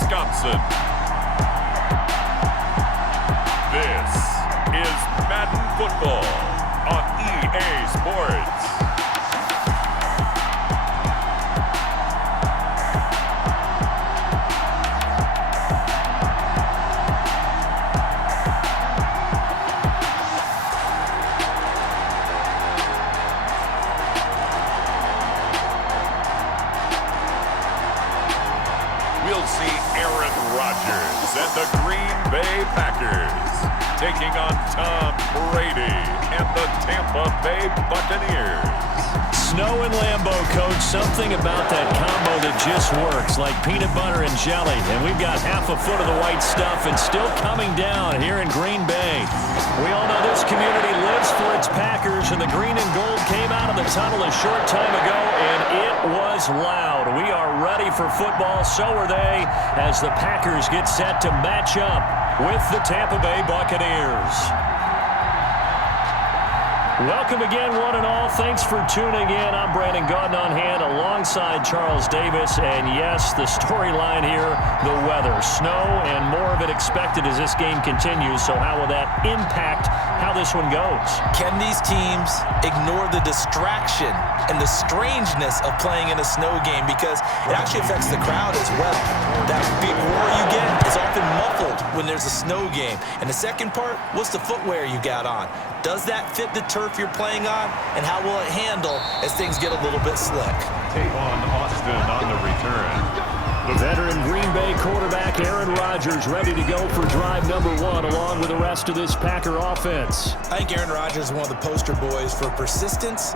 Wisconsin. This is Madden Football on EA Sports. We'll see Aaron Rodgers and the Green Bay Packers taking on Tom Brady and the Tampa Bay Buccaneers. Snow and Lambeau, Coach. Something about that combo that just works, like peanut butter and jelly. And we've got half a foot of the white stuff and still coming down here in Green Bay. We all know this community lives for its Packers, and the green and gold came out of the tunnel a short time ago, and it was loud. We are ready for football. So are they, as the Packers get set to match up with the Tampa Bay Buccaneers. Welcome again, one and all. Thanks for tuning in. I'm Brandon Godwin on hand alongside Charles Davis. And yes, the storyline here, the weather. Snow and more of it expected as this game continues. So how will that impact how this one goes? Can these teams ignore the distraction and the strangeness of playing in a snow game? Because it actually affects the crowd as well. That big roar you get is often muffled when there's a snow game. And the second part, what's the footwear you got on? Does that fit the turf you're playing on? And how will it handle as things get a little bit slick? Take on Austin on the return. The veteran Green Bay quarterback Aaron Rodgers ready to go for drive number one along with the rest of this Packer offense. I think Aaron Rodgers is one of the poster boys for persistence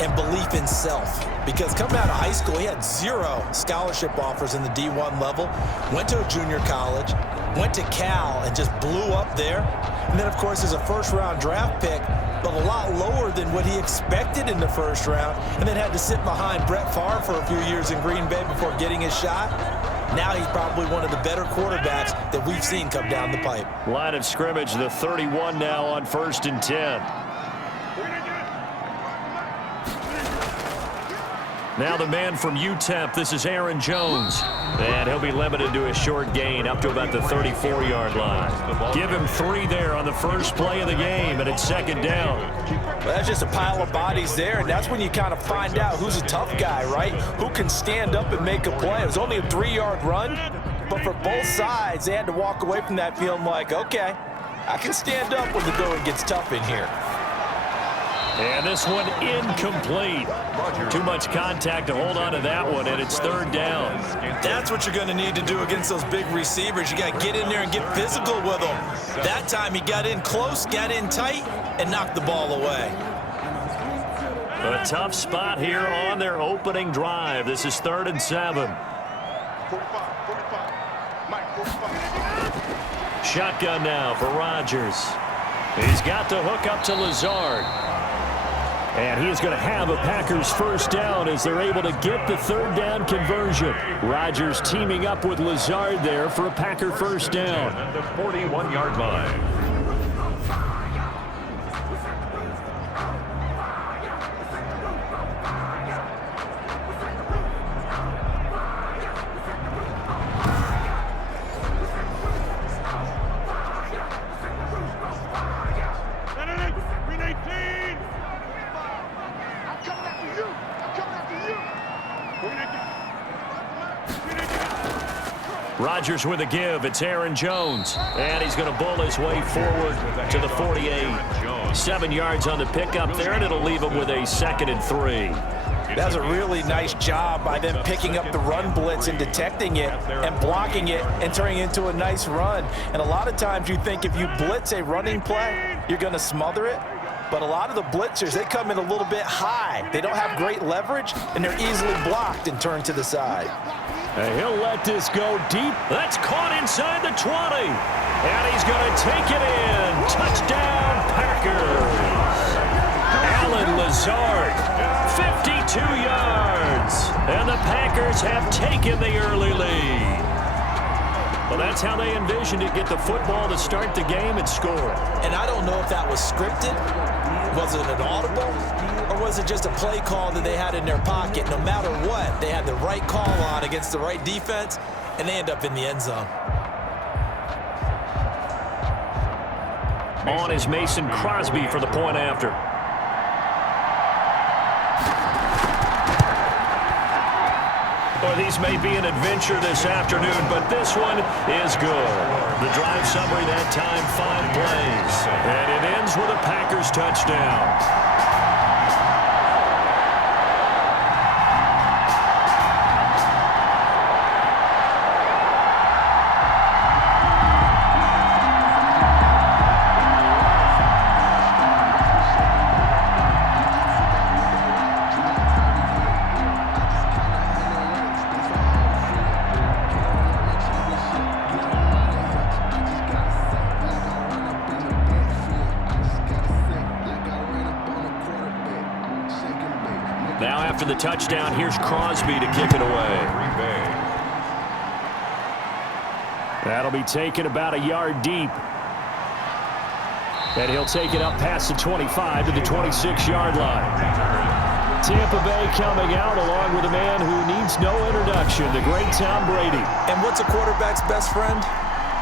and belief in self. Because coming out of high school, he had 0 scholarship offers in the D1 level, went to a junior college, went to Cal and just blew up there. And then, of course, as a first-round draft pick, but a lot lower than what he expected in the first round, and then had to sit behind Brett Favre for a few years in Green Bay before getting his shot. Now he's probably one of the better quarterbacks that we've seen come down the pipe. Line of scrimmage, the 31 now on 1st and 10. Now the man from UTEP, this is Aaron Jones. And he'll be limited to a short gain up to about the 34-yard line. Give him 3 there on the first play of the game, and it's 2nd down. Well, that's just a pile of bodies there, and that's when you kind of find out who's a tough guy, right? Who can stand up and make a play. It was only a 3-yard run, but for both sides, they had to walk away from that feeling like, okay, I can stand up when the going gets tough in here. And this one incomplete. Too much contact to hold on to that one, and it's 3rd down. That's what you're going to need to do against those big receivers. You got to get in there and get physical with them. That time he got in close, got in tight, and knocked the ball away. A tough spot here on their opening drive. This is 3rd and 7. Shotgun now for Rodgers. He's got the hook up to Lazard. And he is going to have a Packers first down as they're able to get the 3rd down conversion. Rodgers teaming up with Lazard there for a Packer first down. At the 41-yard line. Rodgers with a give. It's Aaron Jones. And he's going to bull his way forward to the 48. 7 yards on the pickup there, and it'll leave him with a 2nd and 3. That's a really nice job by them picking up the run blitz and detecting it and blocking it and turning it into a nice run. And a lot of times you think if you blitz a running play, you're going to smother it. But a lot of the blitzers, they come in a little bit high. They don't have great leverage, and they're easily blocked and turned to the side. And he'll let this go deep. That's caught inside the 20. And he's going to take it in. Touchdown, Packers. Alan Lazard, 52 yards. And the Packers have taken the early lead. Well, that's how they envisioned it. Get the football to start the game and score. And I don't know if that was scripted. Was it an audible? Or was it just a play call that they had in their pocket? No matter what, they had the right call on against the right defense, and they end up in the end zone. On is Mason Crosby for the point after. Well, these may be an adventure this afternoon, but this one is good. The drive summary that time, 5 plays. And it ends with a Packers touchdown. Now after the touchdown, here's Crosby to kick it away. That'll be taken about a yard deep. And he'll take it up past the 25 to the 26-yard line. Tampa Bay coming out along with a man who needs no introduction, the great Tom Brady. And what's a quarterback's best friend?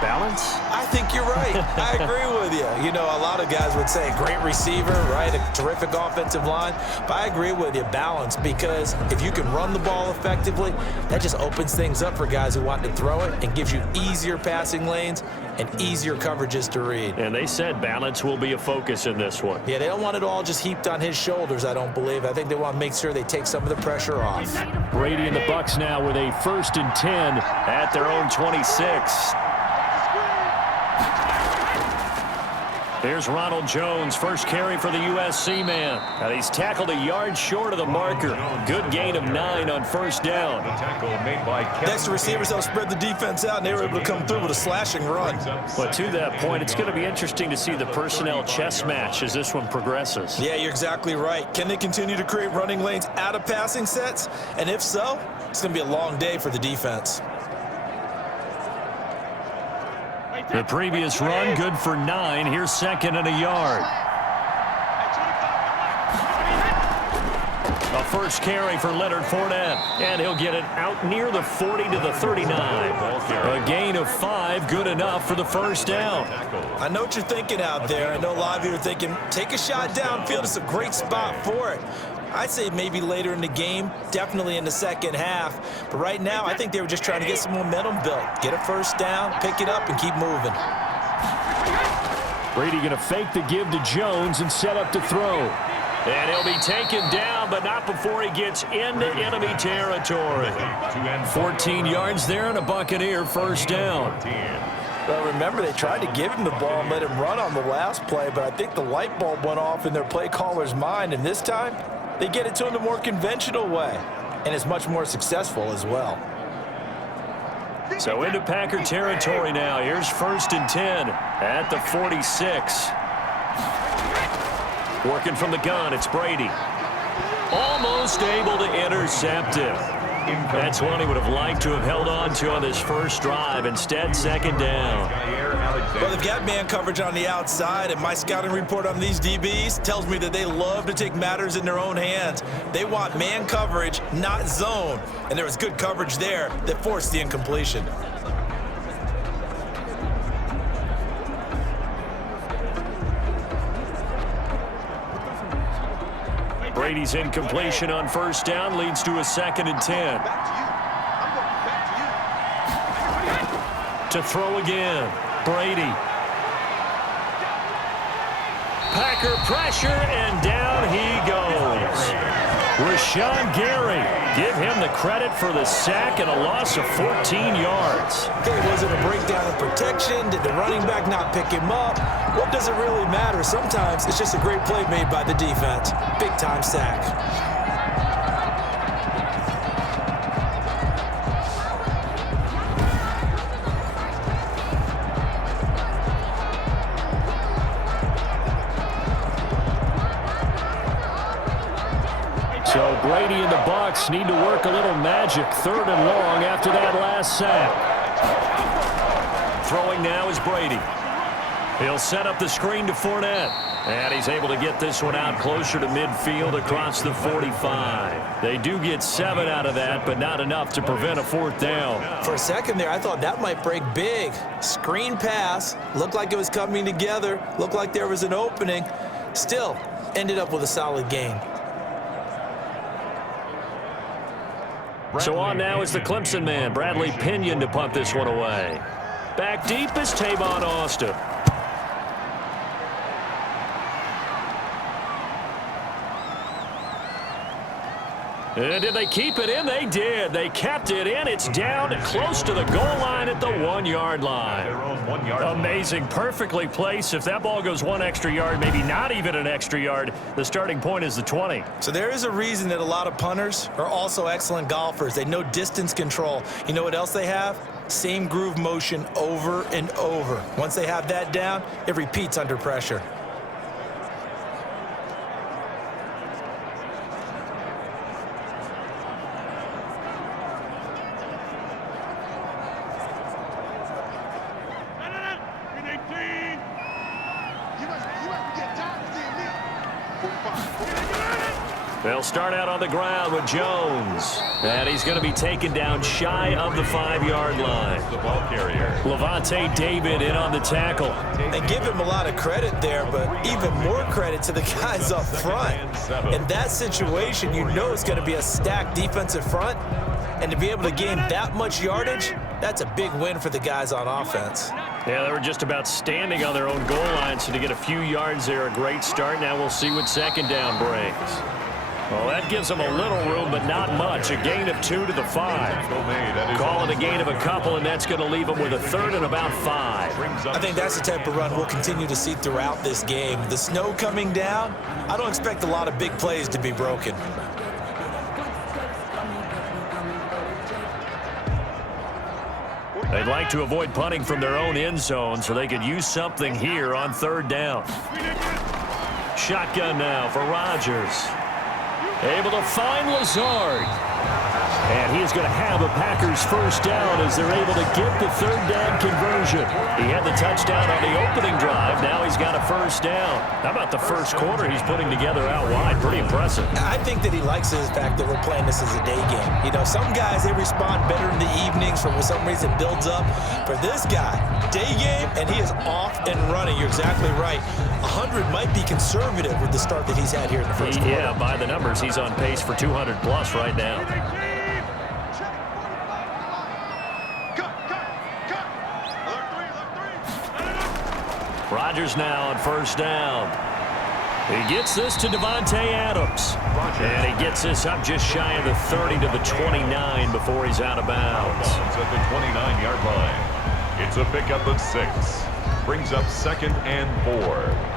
Balance? I think you're right. I agree with you. You know, a lot of guys would say great receiver, right? A terrific offensive line. But I agree with you, balance, because if you can run the ball effectively, that just opens things up for guys who want to throw it and gives you easier passing lanes and easier coverages to read. And they said balance will be a focus in this one. Yeah, they don't want it all just heaped on his shoulders, I don't believe. I think they want to make sure they take some of the pressure off. Brady and the Bucs now with a 1st and 10 at their own 26. Here's Ronald Jones, first carry for the USC man. And he's tackled a yard short of the marker. Good gain of 9 on 1st down. Next, the receivers helped spread the defense out, and they were able to come through with a slashing run. But to that point, it's going to be interesting to see the personnel chess match as this one progresses. Yeah, you're exactly right. Can they continue to create running lanes out of passing sets? And if so, it's going to be a long day for the defense. The previous run, good for 9. Here's 2nd and a yard. A first carry for Leonard Fournette. And he'll get it out near the 40 to the 39. A gain of 5, good enough for the 1st down. I know what you're thinking out there. I know a lot of you are thinking, take a shot downfield. It's a great spot for it. I'd say maybe later in the game, definitely in the second half. But right now, I think they were just trying to get some momentum built. Get a 1st down, pick it up, and keep moving. Brady going to fake the give to Jones and set up to throw. And he'll be taken down, but not before he gets into enemy territory. 14 yards there and a Buccaneer 1st down. Well, remember, they tried to give him the ball and let him run on the last play, but I think the light bulb went off in their play caller's mind, and this time, they get it to him the more conventional way, and it's much more successful as well. So into Packer territory now. Here's 1st and 10 at the 46. Working from the gun, it's Brady. Almost able to intercept it. That's one he would have liked to have held on to on this first drive. Instead, 2nd down. Well, they've got man coverage on the outside, and my scouting report on these DBs tells me that they love to take matters in their own hands. They want man coverage, not zone. And there was good coverage there that forced the incompletion. Brady's incompletion on 1st down leads to a 2nd and 10. To throw again, Brady. Packer pressure, and down he goes. Rashawn Gary, give him the credit for the sack and a loss of 14 yards. Okay, was it a breakdown in protection? Did the running back not pick him up? What does it really matter? Sometimes it's just a great play made by the defense. Big-time sack. So Brady and the Bucs need to work a little magic. 3rd and long after that last sack. Throwing now is Brady. He'll set up the screen to Fournette. And he's able to get this one out closer to midfield across the 45. They do get 7 out of that, but not enough to prevent a 4th down. For a second there, I thought that might break big. Screen pass. Looked like it was coming together. Looked like there was an opening. Still, ended up with a solid gain. So on now is the Clemson man, Bradley Pinion, to punt this one away. Back deep is Tavon Austin. And did they keep it in? They did. They kept it in. It's down close to the goal line at the 1-yard line. Amazing. Perfectly placed. If that ball goes 1 extra yard, maybe not even an extra yard, the starting point is the 20. So there is a reason that a lot of punters are also excellent golfers. They know distance control. You know what else they have? Same groove motion over and over. Once they have that down, it repeats under pressure. They'll start out on the ground with Jones. And he's going to be taken down shy of the 5-yard line. The ball carrier. Levante David in on the tackle. And give him a lot of credit there, but even more credit to the guys up front. In that situation, you know it's going to be a stacked defensive front. And to be able to gain that much yardage, that's a big win for the guys on offense. Yeah, they were just about standing on their own goal line, so to get a few yards there, a great start. Now we'll see what 2nd down brings. Well, that gives them a little room, but not much. A gain of 2 to the 5. Call it a gain of a couple, and that's going to leave them with a 3rd and about 5. I think that's the type of run we'll continue to see throughout this game. The snow coming down, I don't expect a lot of big plays to be broken. They'd like to avoid punting from their own end zone, so they could use something here on 3rd down. Shotgun now for Rodgers. Able to find Lazard. And he's going to have a Packers 1st down as they're able to get the 3rd down conversion. He had the touchdown on the opening drive. Now he's got a 1st down. How about the first quarter he's putting together out wide? Pretty impressive. I think that he likes the fact that we're playing this as a day game. You know, some guys, they respond better in the evenings for some reason builds up. For this guy, day game, and he is off and running. You're exactly right. 100 might be conservative with the start that he's had here in the first quarter. Yeah, by the numbers, he's on pace for 200 plus right now. Rodgers now on 1st down. He gets this to Devontae Adams. And he gets this up just shy of the 30 to the 29 before he's out of bounds. At the 29-yard line. It's a pickup of 6. Brings up 2nd and 4.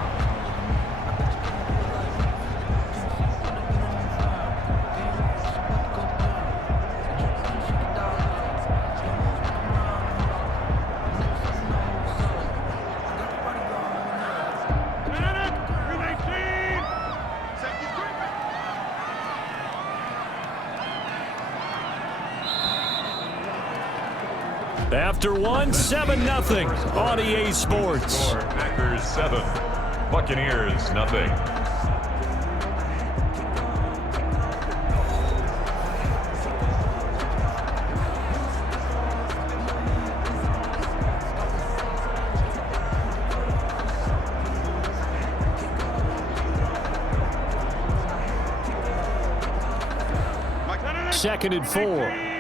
After 1, 7-0 on EA Sports. Packers 7, Buccaneers 0. Second and 4.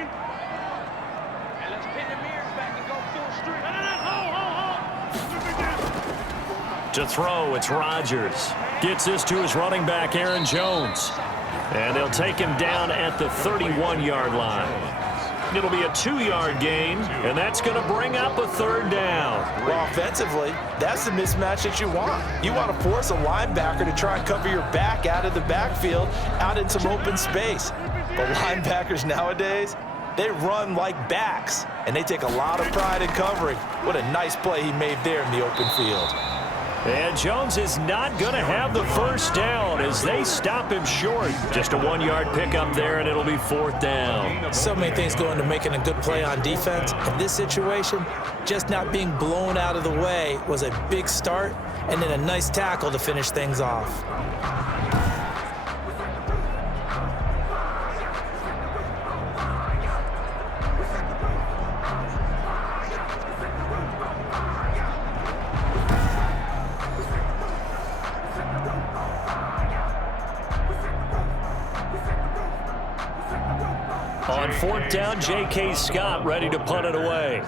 To throw, it's Rodgers. Gets this to his running back, Aaron Jones. And they'll take him down at the 31-yard line. It'll be a 2-yard gain, and that's going to bring up a 3rd down. Well, offensively, that's the mismatch that you want. You want to force a linebacker to try and cover your back out of the backfield, out in some open space. But linebackers nowadays, they run like backs, and they take a lot of pride in covering. What a nice play he made there in the open field. And Jones is not going to have the first down as they stop him short. Just a 1-yard pickup there, and it'll be 4th down. So many things go into making a good play on defense. In this situation, just not being blown out of the way was a big start, and then a nice tackle to finish things off. On 4th down, J.K. Scott ready to punt it away.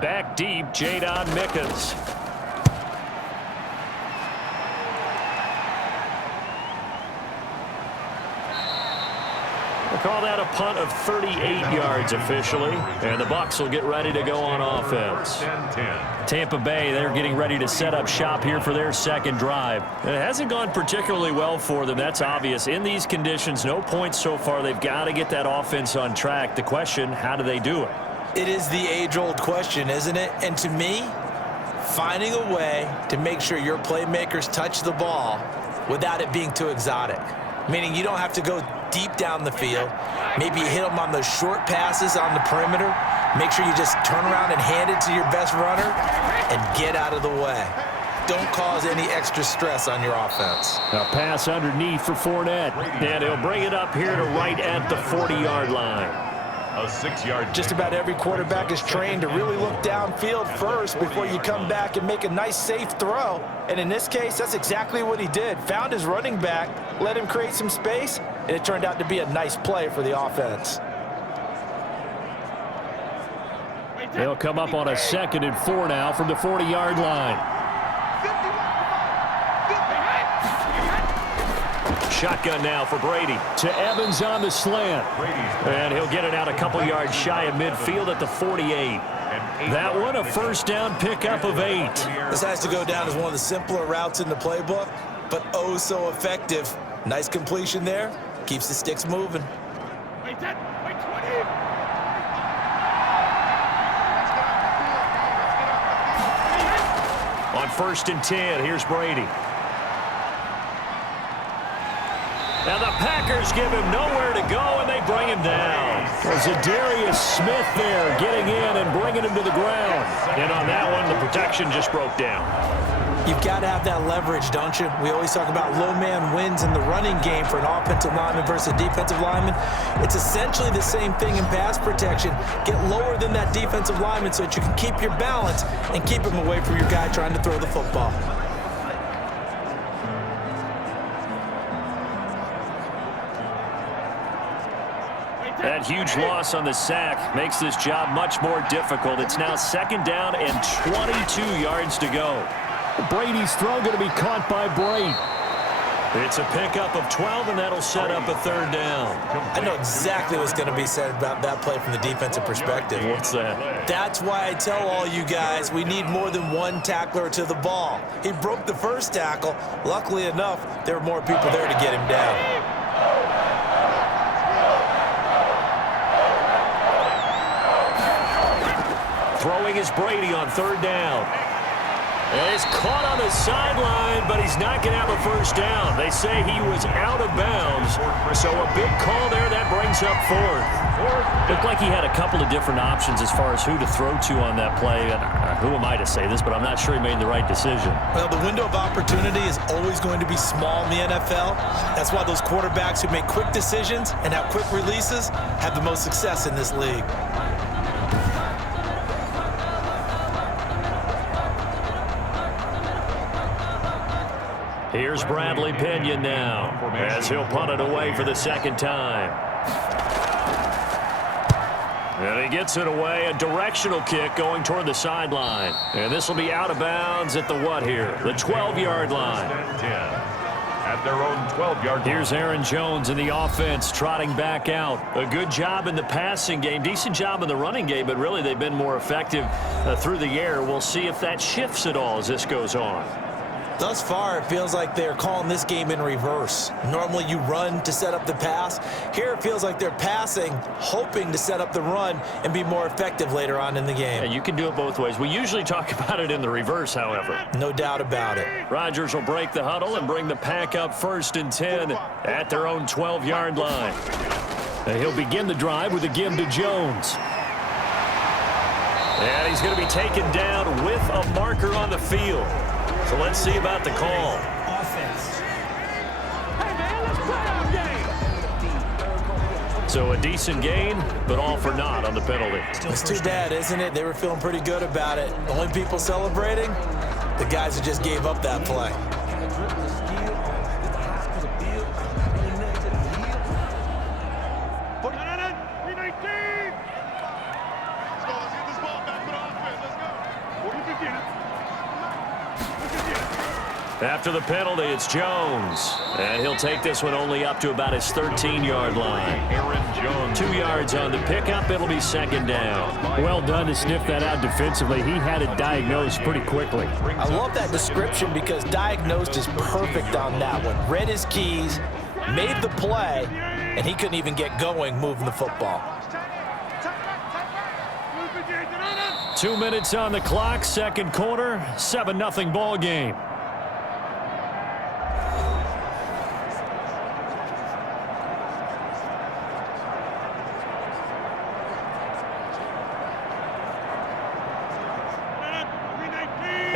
Back deep, Jadon Mickens. We'll call that a punt of 38 yards officially, and the Bucs will get ready to go on offense. Tampa Bay, they're getting ready to set up shop here for their second drive. It hasn't gone particularly well for them, that's obvious. In these conditions, no points so far. They've got to get that offense on track. The question, how do they do it? It is the age-old question, isn't it? And to me, finding a way to make sure your playmakers touch the ball without it being too exotic. Meaning you don't have to go deep down the field. Maybe you hit them on those short passes on the perimeter. Make sure you just turn around and hand it to your best runner and get out of the way. Don't cause any extra stress on your offense. A pass underneath for Fournette, and he'll bring it up here to right at the 40-yard line. A 6-yard. Just about every quarterback is trained to really look downfield first before you come back and make a nice, safe throw. And in this case, that's exactly what he did. Found his running back, let him create some space, and it turned out to be a nice play for the offense. They'll come up on a 2nd and 4 now from the 40-yard line. Shotgun now for Brady. To Evans on the slant. And he'll get it out a couple yards shy of midfield at the 48. That one, a 1st down pickup of 8. This has to go down as one of the simpler routes in the playbook, but oh so effective. Nice completion there. Keeps the sticks moving. On 1st and 10, here's Brady. And the Packers give him nowhere to go, and they bring him down. Zadarius Smith there getting in and bringing him to the ground. And on that one, the protection just broke down. You've got to have that leverage, don't you? We always talk about low man wins in the running game for an offensive lineman versus a defensive lineman. It's essentially the same thing in pass protection. Get lower than that defensive lineman so that you can keep your balance and keep him away from your guy trying to throw the football. That huge loss on the sack makes this job much more difficult. It's now 2nd down and 22 yards to go. Brady's throw going to be caught by Brady. It's a pickup of 12, and that'll set up a 3rd down. I know exactly what's going to be said about that play from the defensive perspective. What's that? That's why I tell all you guys we need more than one tackler to the ball. He broke the first tackle. Luckily enough, there were more people there to get him down. Throwing is Brady on 3rd down. And he's caught on the sideline, but he's not going to have a 1st down. They say he was out of bounds, so a big call there. That brings up 4th. Looked like he had a couple of different options as far as who to throw to on that play. And who am I to say this, but I'm not sure he made the right decision. Well, the window of opportunity is always going to be small in the NFL. That's why those quarterbacks who make quick decisions and have quick releases have the most success in this league. Here's Bradley Pinion now as he'll punt it away for the 2nd time. And he gets it away, a directional kick going toward the sideline. And this will be out of bounds at the what here? The 12-yard line. At their own 12-yard line. Here's Aaron Jones in the offense trotting back out. A good job in the passing game, decent job in the running game, but really they've been more effective through the air. We'll see if that shifts at all as this goes on. Thus far, it feels like they're calling this game in reverse. Normally, you run to set up the pass. Here, it feels like they're passing, hoping to set up the run and be more effective later on in the game. And you can do it both ways. We usually talk about it in the reverse, however. No doubt about it. Rodgers will break the huddle and bring the pack up 1st and 10 at their own 12-yard line. And he'll begin the drive with a give to Jones. And he's going to be taken down with a marker on the field. So let's see about the call. Offense. Hey, man, let's play our game. So a decent gain, but all for naught on the penalty. It's too bad, isn't it? They were feeling pretty good about it. The only people celebrating, the guys who just gave up that play. After the penalty, it's Jones. And he'll take this one only up to about his 13-yard line. Aaron Jones. 2 yards on the pickup. It'll be 2nd down. Well done to sniff that out defensively. He had it diagnosed pretty quickly. I love that description because diagnosed is perfect on that one. Read his keys, made the play, and he couldn't even get going moving the football. 2 minutes on the clock, 2nd quarter, 7-0 ball game.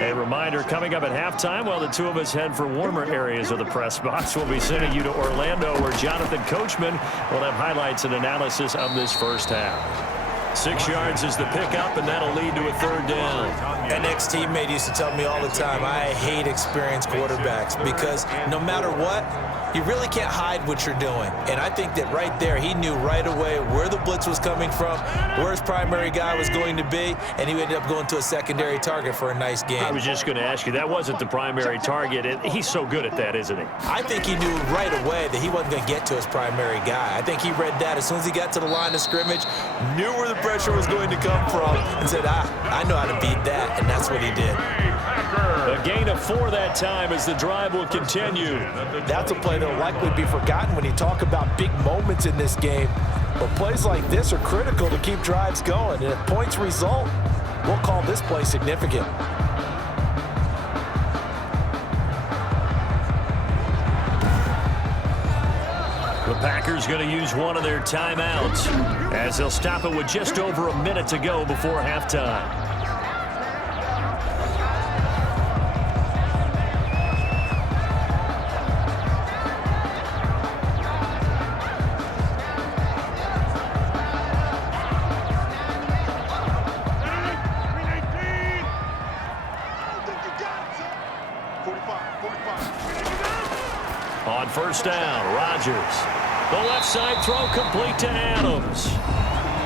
A reminder, coming up at halftime, while the two of us head for warmer areas of the press box, we'll be sending you to Orlando, where Jonathan Coachman will have highlights and analysis of this first half. 6 yards is the pickup, and that'll lead to a 3rd down. An ex-teammate used to tell me all the time, I hate experienced quarterbacks because no matter what, you really can't hide what you're doing. And I think that right there, he knew right away where the blitz was coming from, where his primary guy was going to be, and he ended up going to a secondary target for a nice game. I was just going to ask you, that wasn't the primary target. He's so good at that, isn't he? I think he knew right away that he wasn't going to get to his primary guy. I think he read that as soon as he got to the line of scrimmage, knew where the pressure was going to come from, and said, I know how to beat that, and that's what he did. A gain of 4 that time as the drive will continue. That's a play that will likely be forgotten when you talk about big moments in this game. But plays like this are critical to keep drives going. And if points result, we'll call this play significant. The Packers going to use one of their timeouts as they'll stop it with just over a minute to go before halftime. On 1st down, Rodgers. The left side throw complete to Adams.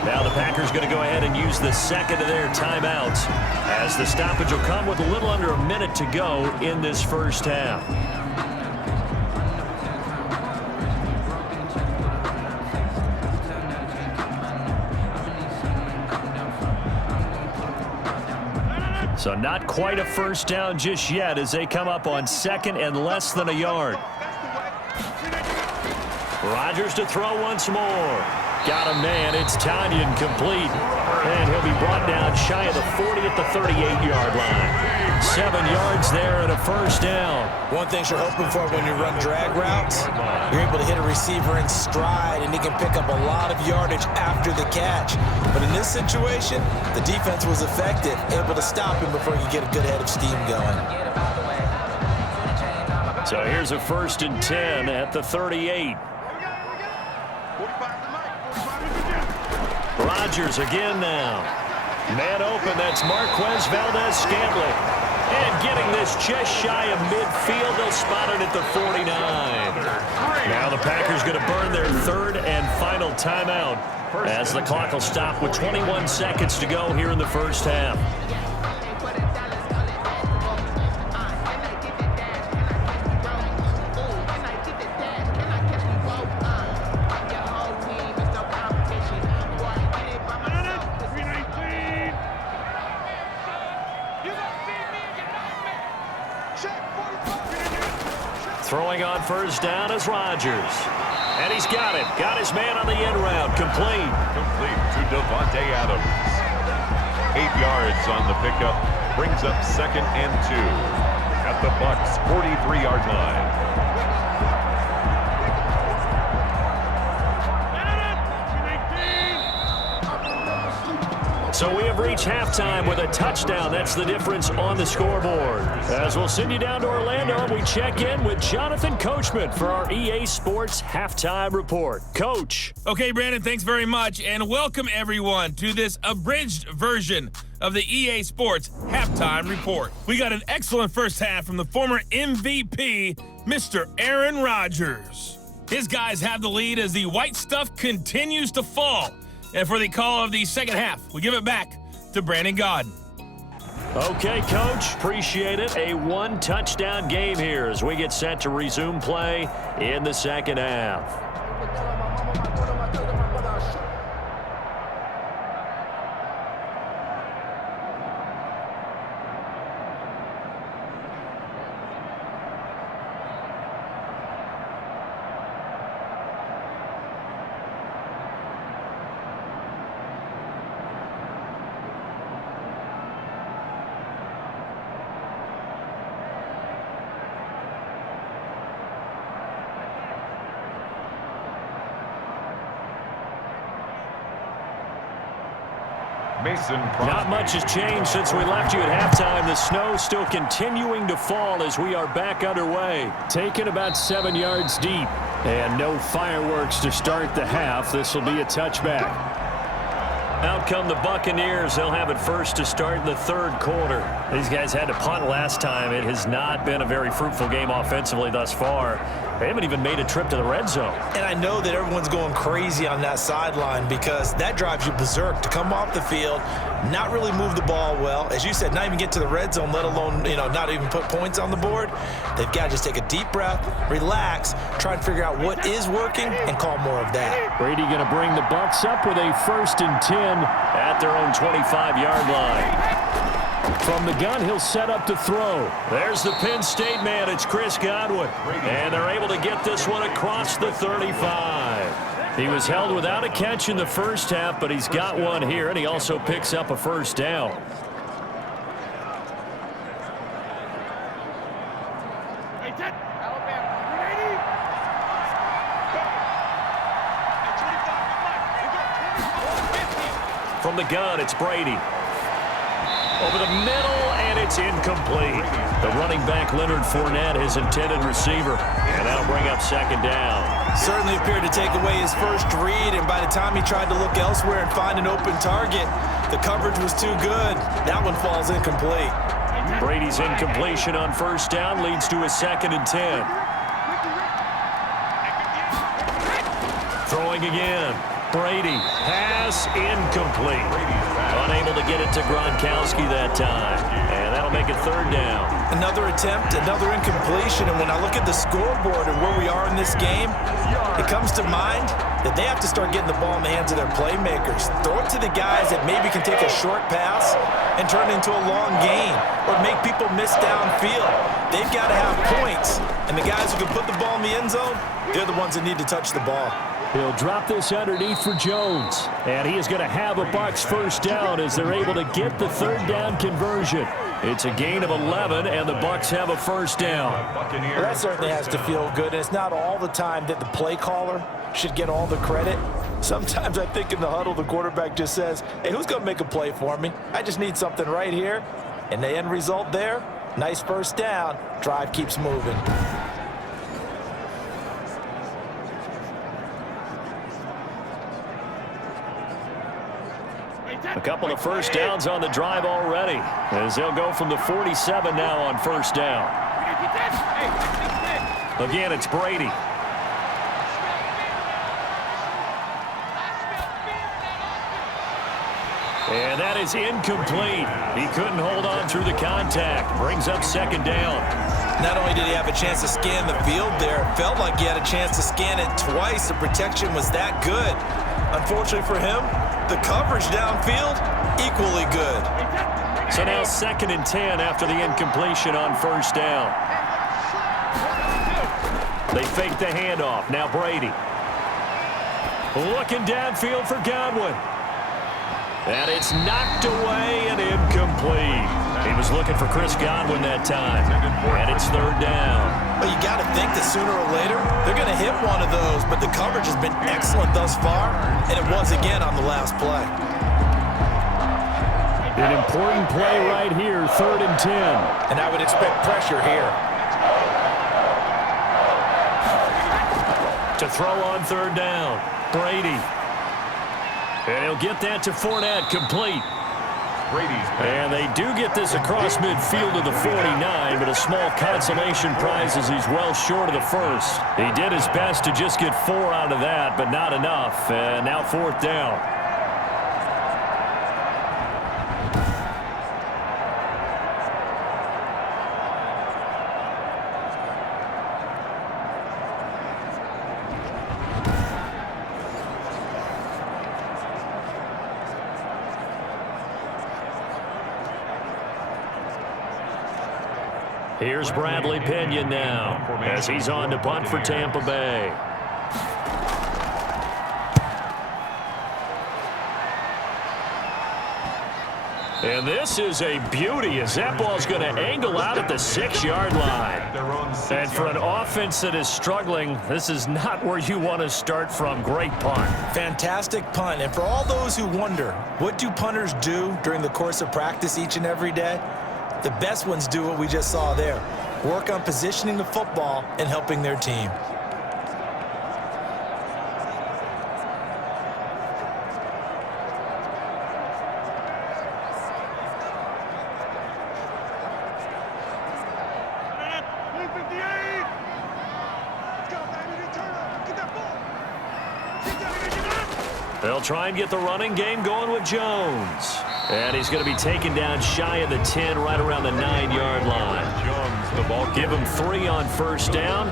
Now the Packers going to go ahead and use the 2nd of their timeouts as the stoppage will come with a little under a minute to go in this first half. So not quite a 1st down just yet as they come up on 2nd and less than a yard. Rodgers to throw once more. Got a man. It's Tanyan complete. And he'll be brought down shy of the 40 at the 38-yard line. 7 yards there and a 1st down. One thing you're hoping for when you run drag routes, you're able to hit a receiver in stride, and he can pick up a lot of yardage after the catch. But in this situation, the defense was effective, able to stop him before you get a good head of steam going. So here's a 1st and 10 at the 38. Rodgers again now. Man open, that's Marquez Valdez-Scantling. And getting this just shy of midfield, they'll spot it at the 49. Now the Packers going to burn their 3rd and final timeout as the clock will stop with 21 seconds to go here in the first half. Check. Throwing on first down is Rodgers. And he's got it. Got his man on the end route. Complete. Complete to Devontae Adams. 8 yards on the pickup. Brings up 2nd and 2 at the Bucs' 43-yard line. So we have reached halftime with a touchdown. That's the difference on the scoreboard. As we'll send you down to Orlando, we check in with Jonathan Coachman for our EA Sports Halftime Report. Coach. Okay, Brandon, thanks very much, and welcome everyone to this abridged version of the EA Sports Halftime Report. We got an excellent first half from the former MVP, Mr. Aaron Rodgers. His guys have the lead as the white stuff continues to fall. And for the call of the second half, we give it back to Brandon Godwin. Okay, Coach, appreciate it. A one-touchdown game here as we get set to resume play in the second half. Not much has changed since we left you at halftime. The snow still continuing to fall as we are back underway. Taken about 7 yards deep. And no fireworks to start the half. This will be a touchback. Out come the Buccaneers. They'll have it first to start in the third quarter. These guys had to punt last time. It has not been a very fruitful game offensively thus far. They haven't even made a trip to the red zone. And I know that everyone's going crazy on that sideline because that drives you berserk to come off the field, not really move the ball well. As you said, not even get to the red zone, let alone, not even put points on the board. They've got to just take a deep breath, relax, try and figure out what is working and call more of that. Brady going to bring the Bucs up with a 1st and 10 at their own 25-yard line. From the gun, he'll set up to throw. There's the Penn State man. It's Chris Godwin. And they're able to get this one across the 35. He was held without a catch in the first half, but he's got one here, and he also picks up a first down. From the gun, it's Brady. Over the middle, and it's incomplete. The running back, Leonard Fournette, his intended receiver. And that'll bring up 2nd down. Certainly appeared to take away his first read, and by the time he tried to look elsewhere and find an open target, the coverage was too good. That one falls incomplete. Brady's incompletion on first down leads to a 2nd and 10. Throwing again. Brady. Pass incomplete. Unable to get it to Gronkowski that time. And that'll make it 3rd down. Another attempt, another incompletion. And when I look at the scoreboard and where we are in this game, it comes to mind that they have to start getting the ball in the hands of their playmakers. Throw it to the guys that maybe can take a short pass and turn it into a long gain or make people miss downfield. They've got to have points. And the guys who can put the ball in the end zone, they're the ones that need to touch the ball. He'll drop this underneath for Jones. And he is going to have a Bucs first down as they're able to get the 3rd down conversion. It's a gain of 11, and the Bucs have a first down. Well, that certainly has to feel good. And it's not all the time that the play caller should get all the credit. Sometimes I think in the huddle, the quarterback just says, hey, who's going to make a play for me? I just need something right here. And the end result there, nice first down. Drive keeps moving. A couple of first downs on the drive already, as they'll go from the 47 now on first down. Again, it's Brady. And that is incomplete. He couldn't hold on through the contact. Brings up 2nd down. Not only did he have a chance to scan the field there, it felt like he had a chance to scan it twice. The protection was that good. Unfortunately for him, the coverage downfield, equally good. So now 2nd and 10 after the incompletion on first down. They fake the handoff. Now Brady. Looking downfield for Godwin. And it's knocked away and incomplete. He was looking for Chris Godwin that time. And it's third down. Well, you got to think that sooner or later, they're going to hit one of those, but the coverage has been excellent thus far, and it was again on the last play. An important play right here, 3rd and 10. And I would expect pressure here. To throw on 3rd down, Brady. And he'll get that to Fournette, complete. And they do get this across midfield to the 49, but a small consolation prize as he's well short of the first. He did his best to just get 4 out of that, but not enough. And now 4th down. Here's Bradley Pinion now as he's on to punt for Tampa Bay. And this is a beauty as that ball's going to angle out at the 6-yard line. And for an offense that is struggling, this is not where you want to start from. Great punt. Fantastic punt. And for all those who wonder, what do punters do during the course of practice each and every day? The best ones do what we just saw there. Work on positioning the football and helping their team. They'll try and get the running game going with Jones. And he's going to be taken down shy of the 10, right around the 9-yard line. Jones, the ball. Give him 3 on first down.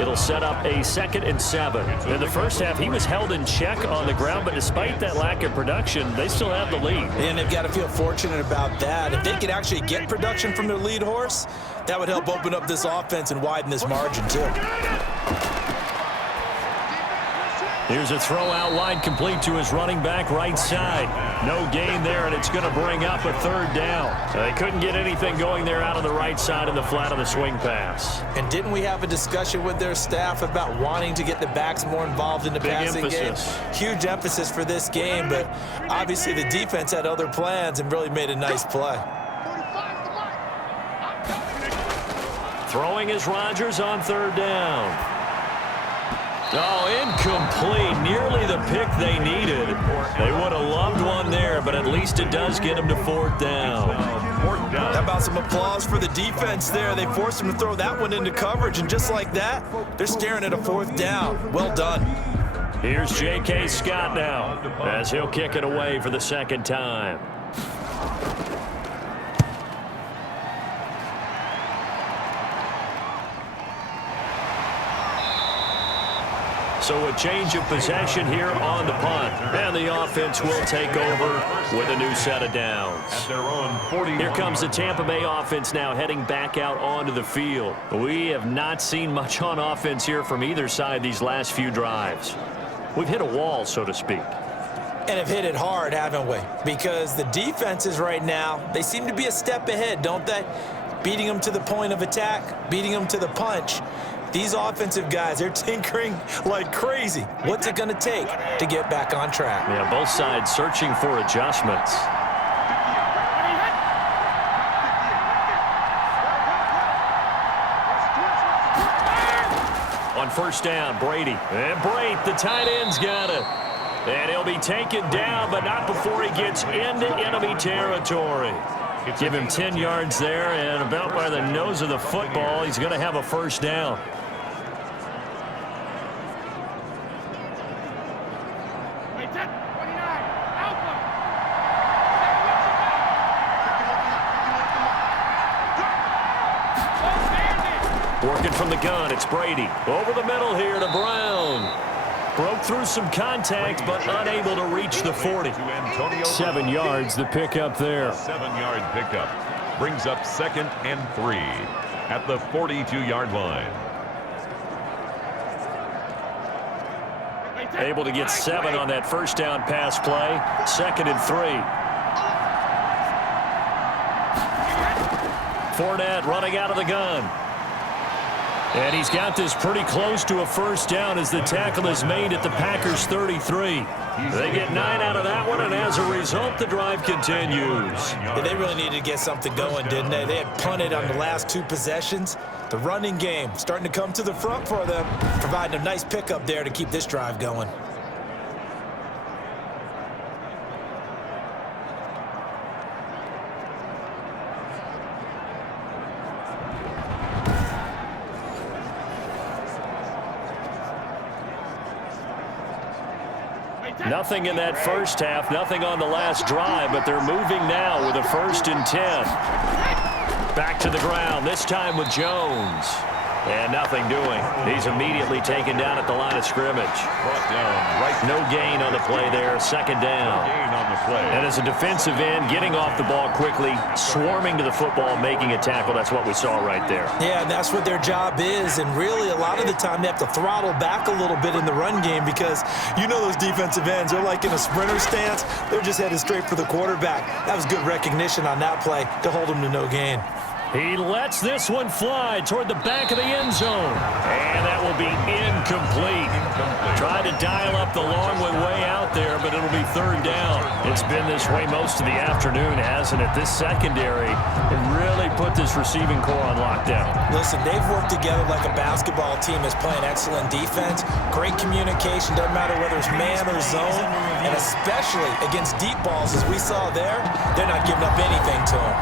It'll set up a 2nd and 7. In the first half, he was held in check on the ground, but despite that lack of production, they still have the lead. And they've got to feel fortunate about that. If they could actually get production from their lead horse, that would help open up this offense and widen this margin, too. Here's a throw out wide, complete to his running back right side. No gain there, and it's going to bring up a 3rd down. They couldn't get anything going there out on the right side of the flat of the swing pass. And didn't we have a discussion with their staff about wanting to get the backs more involved in the passing game? Huge emphasis for this game, but obviously the defense had other plans and really made a nice play. Throwing is Rodgers on 3rd down. Oh, incomplete. Nearly the pick they needed. They would have loved one there, but at least it does get them to 4th down. How about some applause for the defense there? They forced him to throw that one into coverage, and just like that, they're staring at a 4th down. Well done. Here's J.K. Scott now as he'll kick it away for the 2nd time. So a change of possession here on the punt. And the offense will take over with a new set of downs. Here comes the Tampa Bay offense now heading back out onto the field. We have not seen much on offense here from either side these last few drives. We've hit a wall, so to speak. And have hit it hard, haven't we? Because the defenses right now, they seem to be a step ahead, don't they? Beating them to the point of attack, beating them to the punch. These offensive guys, they're tinkering like crazy. What's it going to take to get back on track? Yeah, both sides searching for adjustments. On first down, Brady. And Brady, the tight end's got it. And he'll be taken down, but not before he gets into enemy territory. Give him 10 yards there, and about by the nose of the football, he's going to have a first down. Working from the gun, it's Brady. Over the middle here to Brown. Broke through some contact, but unable to reach the 40. 7 yards, the pickup there. 7-yard pickup brings up 2nd and 3 at the 42-yard line. Able to get 7 on that first down pass play. 2nd and 3. Fournette running out of the gun. And he's got this pretty close to a first down as the tackle is made at the Packers' 33. They get 9 out of that one, and as a result, the drive continues. Yeah, they really needed to get something going, didn't they? They had punted on the last 2 possessions. The running game starting to come to the front for them, providing a nice pickup there to keep this drive going. Nothing in that first half, nothing on the last drive, but they're moving now with a 1st and 10. Back to the ground, this time with Jones. And nothing doing. He's immediately taken down at the line of scrimmage. Brought down right. No gain on the play there, 2nd down. Gain on the play. And as a defensive end, getting off the ball quickly, swarming to the football, making a tackle, that's what we saw right there. Yeah, and that's what their job is. And really, a lot of the time, they have to throttle back a little bit in the run game because you know those defensive ends, they're like in a sprinter stance. They're just headed straight for the quarterback. That was good recognition on that play to hold him to no gain. He lets this one fly toward the back of the end zone. And that will be incomplete. Tried to dial up the long one way out there, but it'll be 3rd down. It's been this way most of the afternoon, hasn't it? This secondary, it really put this receiving core on lockdown. Listen, they've worked together like a basketball team is playing excellent defense. Great communication, doesn't matter whether it's man or zone. And especially against deep balls, as we saw there, they're not giving up anything to them.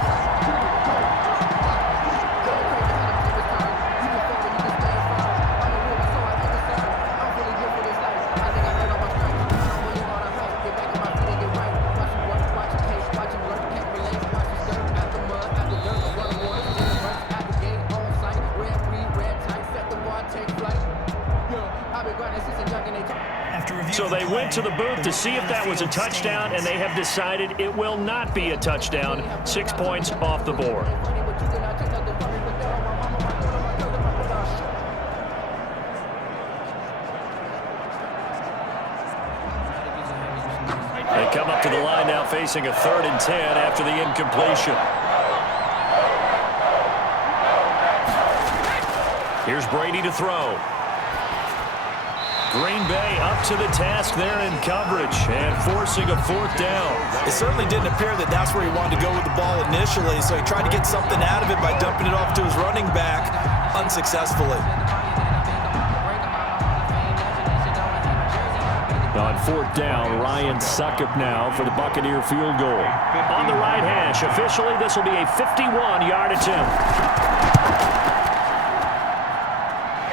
So they went to the booth to see if that was a touchdown, and they have decided it will not be a touchdown. 6 points off the board. They come up to the line now facing a 3rd and 10 after the incompletion. Here's Brady to throw. Green Bay up to the task there in coverage and forcing a 4th down. It certainly didn't appear that that's where he wanted to go with the ball initially, so he tried to get something out of it by dumping it off to his running back unsuccessfully. On 4th down, Ryan Suckup now for the Buccaneer field goal. On the right hash, officially this will be a 51-yard attempt.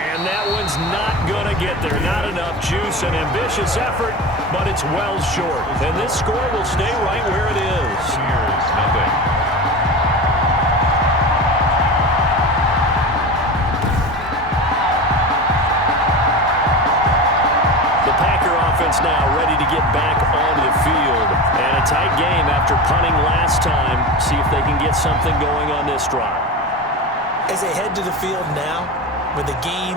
And that one's not going to get there. Not enough juice, an ambitious effort, but it's well short. And this score will stay right where it is. Here's nothing. The Packer offense now ready to get back onto the field. And a tight game after punting last time. See if they can get something going on this drive. As they head to the field now, with the game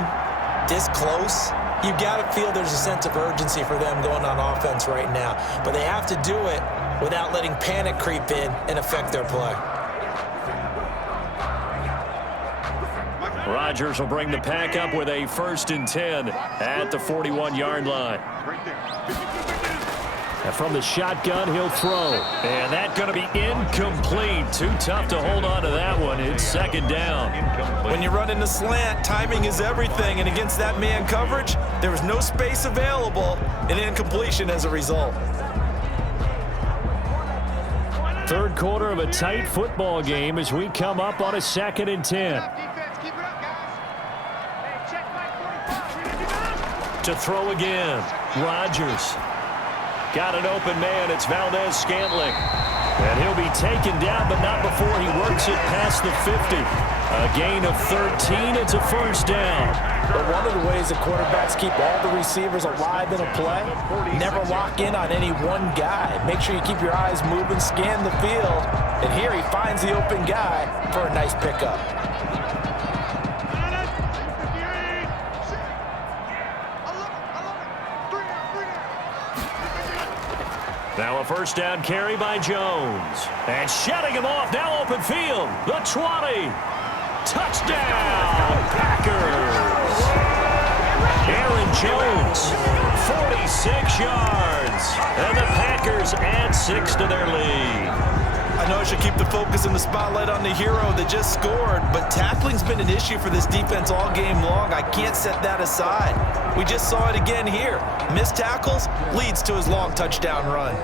this close, you've got to feel there's a sense of urgency for them going on offense right now. But they have to do it without letting panic creep in and affect their play. Rodgers will bring the pack up with a 1st and 10 at the 41-yard line. And from the shotgun, he'll throw. And that's going to be incomplete. Too tough to hold on to that one. It's 2nd down. When you run in the slant, timing is everything. And against that man coverage, there was no space available, and incompletion as a result. 3rd quarter of a tight football game as we come up on a 2nd and 10. To throw again, Rodgers. Got an open man, it's Valdez-Scantling. And he'll be taken down, but not before he works it past the 50. A gain of 13, it's a 1st down. But one of the ways the quarterbacks keep all the receivers alive in a play, never lock in on any one guy. Make sure you keep your eyes moving, scan the field. And here he finds the open guy for a nice pickup. Now a first down carry by Jones. And shutting him off, now open field. The 20. Touchdown, Packers. Aaron Jones, 46 yards. And the Packers add 6 to their lead. I know I should keep the focus and the spotlight on the hero that just scored, but tackling's been an issue for this defense all game long. I can't set that aside. We just saw it again here. Missed tackles leads to his long touchdown run.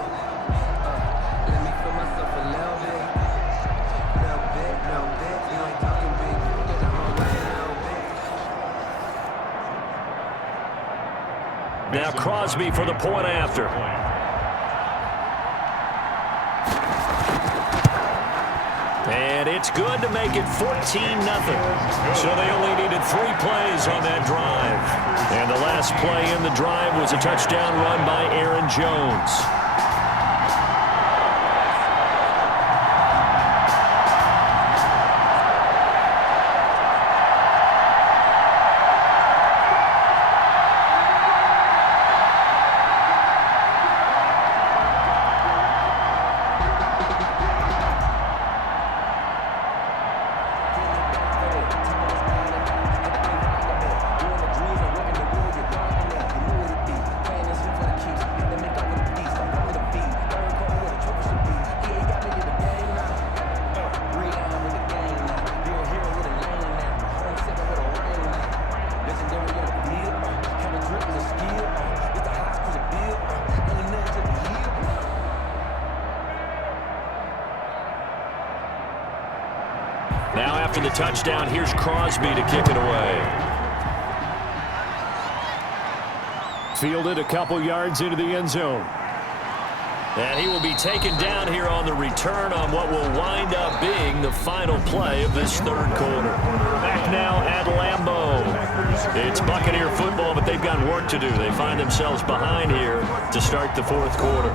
Now Crosby for the point after. And it's good to make it 14-0. So they only needed 3 plays on that drive. And the last play in the drive was a touchdown run by Aaron Jones. Now after the touchdown, here's Crosby to kick it away. Fielded a couple yards into the end zone. And he will be taken down here on the return on what will wind up being the final play of this third quarter. Back now at Lambeau. It's Buccaneer football, but they've got work to do. They find themselves behind here to start the fourth quarter.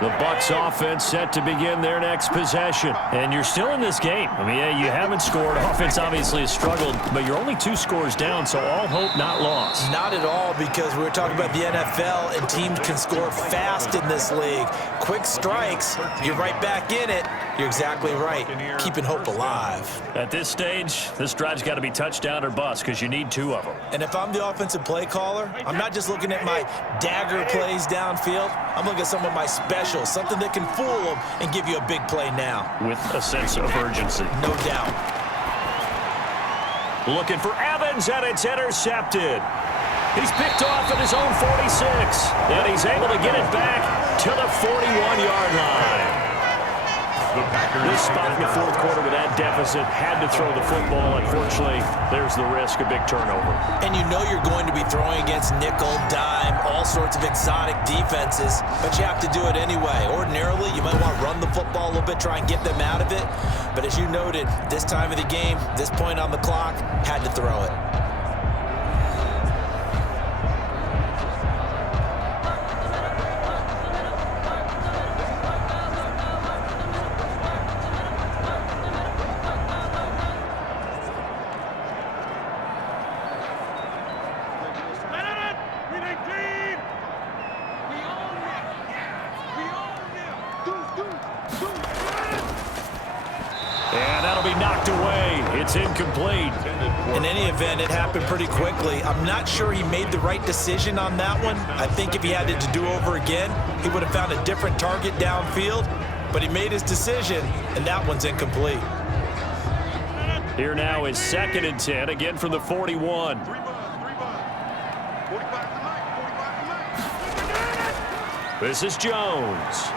The Bucs offense set to begin their next possession. And you're still in this game. I mean, yeah, you haven't scored. Offense obviously has struggled, but you're only 2 scores down, so all hope not lost. Not at all, because we were talking about the NFL, and teams can score fast in this league. Quick strikes, you're right back in it. You're exactly right. Keeping hope alive. At this stage, this drive's got to be touchdown or bust because you need 2 of them. And if I'm the offensive play caller, I'm not just looking at my dagger plays downfield. I'm looking at some of my specials, something that can fool them and give you a big play now. With a sense of urgency. No doubt. Looking for Evans, and it's intercepted. He's picked off at his own 46, and he's able to get it back to the 41-yard line. This spot in the fourth quarter with that deficit, had to throw the football. Unfortunately, there's the risk of big turnover. And you know you're going to be throwing against nickel, dime, all sorts of exotic defenses, but you have to do it anyway. Ordinarily, you might want to run the football a little bit, try and get them out of it. But as you noted, this time of the game, this point on the clock, had to throw it. It's incomplete. In any event, it happened pretty quickly. I'm not sure he made the right decision on that one. I think if he had it to do over again, he would have found a different target downfield. But he made his decision, and that one's incomplete. Here now is 2nd and 10, again from the 41. This is Jones.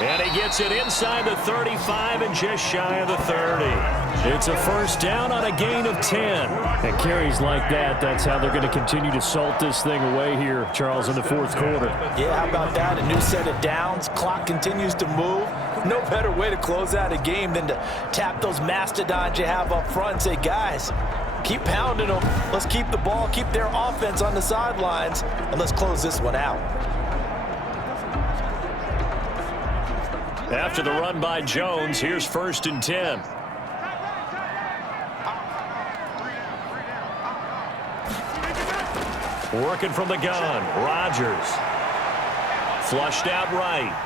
And he gets it inside the 35 and just shy of the 30. It's a first down on a gain of 10. And carries like that, that's how they're going to continue to salt this thing away here, Charles, in the fourth quarter. Yeah, how about that? A new set of downs. Clock continues to move. No better way to close out a game than to tap those mastodons you have up front and say, guys, keep pounding them. Let's keep the ball, keep their offense on the sidelines, and let's close this one out. After the run by Jones, here's 1st and 10. Working from the gun, Rodgers. Flushed out right.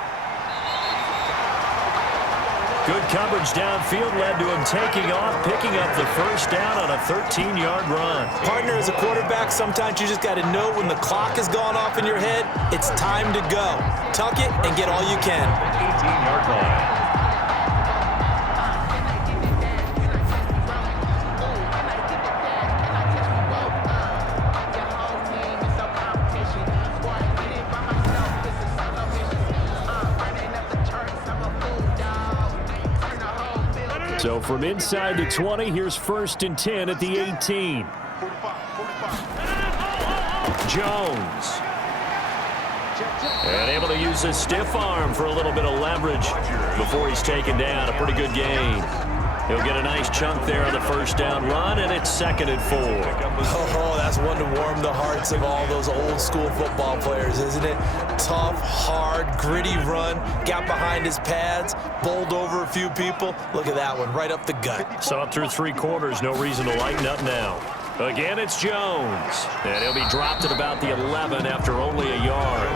Good coverage downfield led to him taking off, picking up the 1st down on a 13-yard run. Partner, as a quarterback, sometimes you just got to know when the clock has gone off in your head, it's time to go. Tuck it and get all you can. 18-yard line. So from inside the 20, here's 1st and 10 at the 18. Jones. And able to use his stiff arm for a little bit of leverage before he's taken down. A pretty good gain. He'll get a nice chunk there on the 1st down run, and it's 2nd and 4. Oh, that's one to warm the hearts of all those old school football players, isn't it? Tough, hard, gritty run, got behind his pads, bowled over a few people. Look at that one, right up the gut. Saw it through 3 quarters, no reason to lighten up now. Again, it's Jones. And he'll be dropped at about the 11 after only a yard.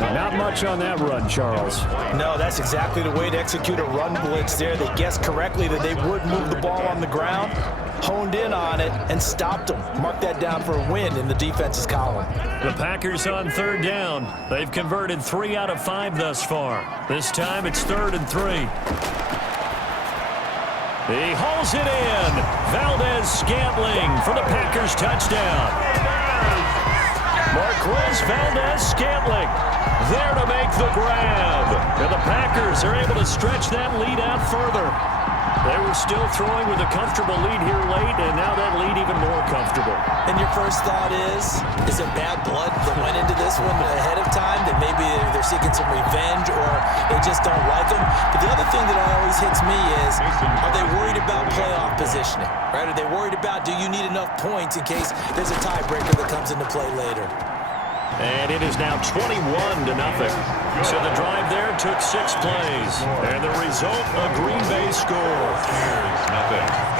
Not much on that run, Charles. No, that's exactly the way to execute a run blitz there. They guessed correctly that they would move the ball on the ground, honed in on it, and stopped them. Mark that down for a win in the defense's column. The Packers on 3rd down. They've converted 3 out of 5 thus far. This time it's 3rd and 3. He hauls it in. Valdez-Scantling for the Packers touchdown. Marquez Valdez-Scantling there to make the grab. And the Packers are able to stretch that lead out further. They were still throwing with a comfortable lead here late, and now that lead even more comfortable. And your first thought is there bad blood that went into this one ahead of time, that maybe they're seeking some revenge or they just don't like them? But the other thing that always hits me is, are they worried about playoff positioning? Right? Are they worried about, do you need enough points in case there's a tiebreaker that comes into play later? And it is now 21-0. So the drive there took 6 plays. And the result, a Green Bay score. Nothing.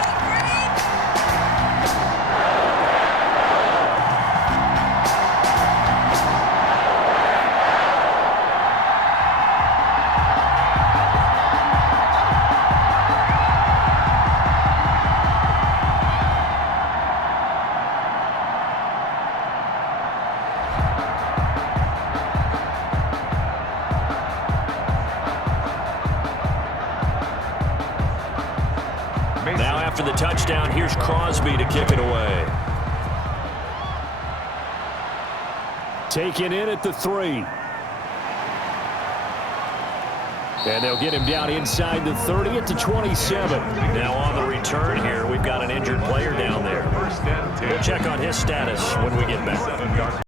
After the touchdown, here's Crosby to kick it away. Taken in at the 3. And they'll get him down inside the 30 at the 27. Now on the return here, we've got an injured player down there. We'll check on his status when we get back.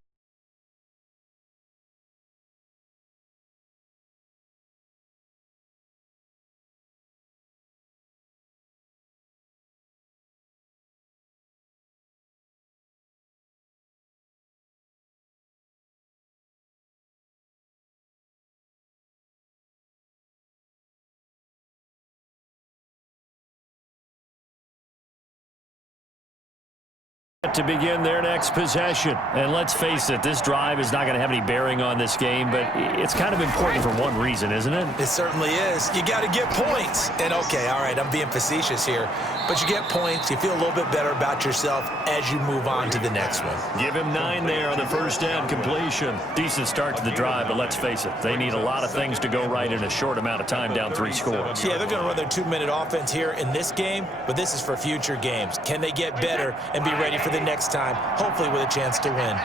To begin their next possession. And let's face it, this drive is not going to have any bearing on this game, but it's kind of important for one reason, isn't it? It certainly is. You got to get points. And okay, all right, I'm being facetious here, but you get points, you feel a little bit better about yourself as you move on to the next one. Give him 9 there on the 1st down completion. Decent start to the drive, but let's face it, they need a lot of things to go right in a short amount of time, down 3 scores. Yeah, they're going to run their 2-minute offense here in this game, but this is for future games. Can they get better and be ready for the next time, hopefully with a chance to win?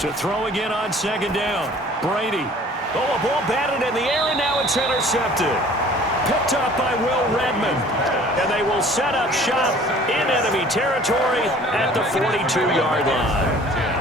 To throw again on 2nd down. Brady. Oh, a ball batted in the air, and now it's intercepted. Picked up by Will Redmond. And they will set up shop in enemy territory at the 42-yard line.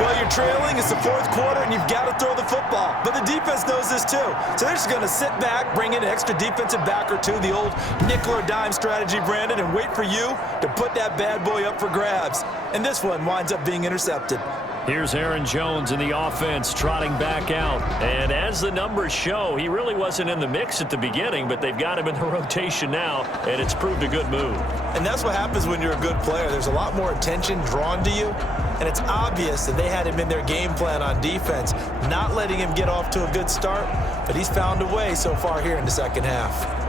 Well, you're trailing. It's the 4th quarter, and you've got to throw the football. But the defense knows this, too. So they're just going to sit back, bring in an extra defensive back or two, the old nickel or dime strategy, Brandon, and wait for you to put that bad boy up for grabs. And this one winds up being intercepted. Here's Aaron Jones in the offense trotting back out. And as the numbers show, he really wasn't in the mix at the beginning, but they've got him in the rotation now, and it's proved a good move. And that's what happens when you're a good player. There's a lot more attention drawn to you, and it's obvious that they had him in their game plan on defense, not letting him get off to a good start, but he's found a way so far here in the second half.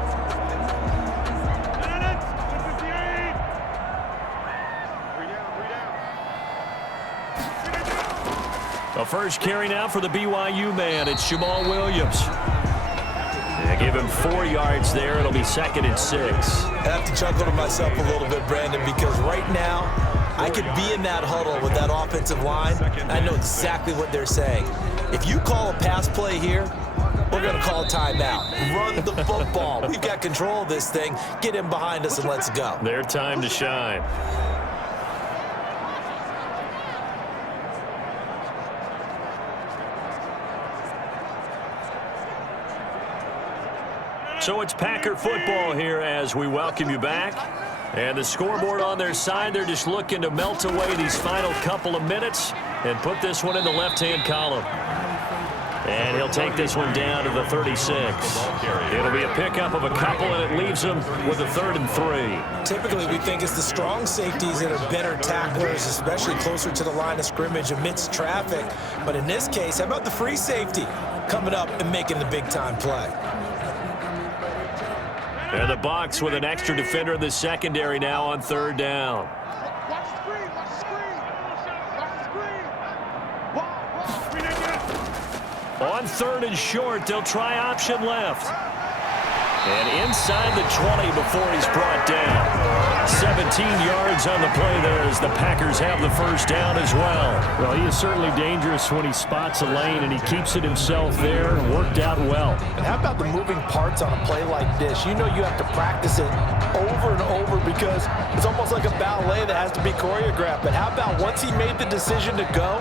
The first carry now for the BYU man. It's Jamal Williams. They give him 4 yards there. It'll be 2nd and 6. I have to chuckle to myself a little bit, Brandon, because right now I could be in that huddle with that offensive line. I know exactly what they're saying. If you call a pass play here, we're going to call a timeout. Run the football. We've got control of this thing. Get him behind us and let's go. Their time to shine. So it's Packer football here as we welcome you back. And the scoreboard on their side, they're just looking to melt away these final couple of minutes and put this one in the left-hand column. And he'll take this one down to the 36. It'll be a pickup of a couple, and it leaves them with a 3rd and 3. Typically, we think it's the strong safeties that are better tacklers, especially closer to the line of scrimmage amidst traffic. But in this case, how about the free safety coming up and making the big-time play? And the Bucs with an extra defender in the secondary now on 3rd down. Watch the screen, watch the screen. Watch the screen. On 3rd and short, they'll try option left. And inside the 20 before he's brought down. 17 yards on the play there as the Packers have the first down as well. Well, he is certainly dangerous when he spots a lane, and he keeps it himself there. Worked out well. And how about the moving parts on a play like this? You know you have to practice it over and over because it's almost like a ballet that has to be choreographed. But how about once he made the decision to go,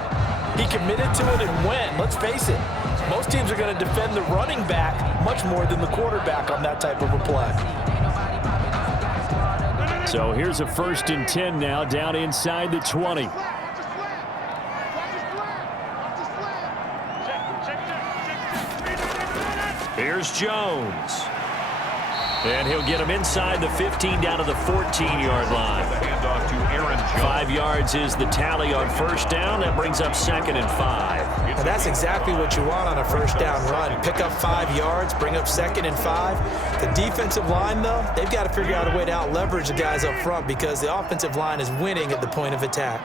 he committed to it and went. Let's face it, most teams are going to defend the running back much more than the quarterback on that type of a play. So here's a 1st and 10 now down inside the 20. Here's Jones. And he'll get him inside the 15 down to the 14-yard line. 5 yards is the tally on 1st down. That brings up 2nd and 5. And that's exactly what you want on a 1st down run. Pick up 5 yards, bring up 2nd and 5. The defensive line, though, they've got to figure out a way to out-leverage the guys up front because the offensive line is winning at the point of attack.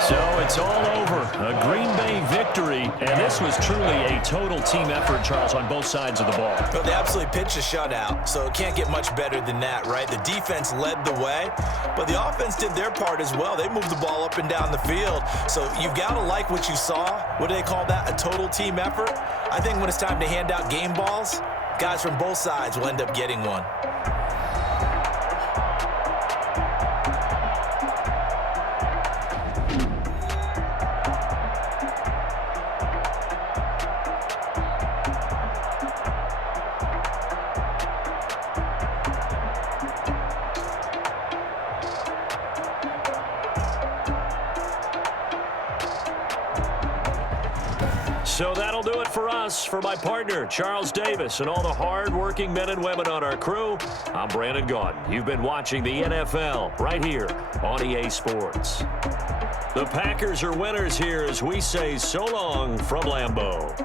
So it's all over. A Green Bay victory. And this was truly a total team effort, Charles, on both sides of the ball. But they absolutely pitched a shutout, so it can't get much better than that, right? The defense led the way, but the offense did their part as well. They moved the ball up and down the field. So you've got to like what you saw. What do they call that? A total team effort? I think when it's time to hand out game balls, guys from both sides will end up getting one. So that'll do it for us. For my partner, Charles Davis, and all the hard-working men and women on our crew, I'm Brandon Gaudin. You've been watching the NFL right here on EA Sports. The Packers are winners here as we say so long from Lambeau.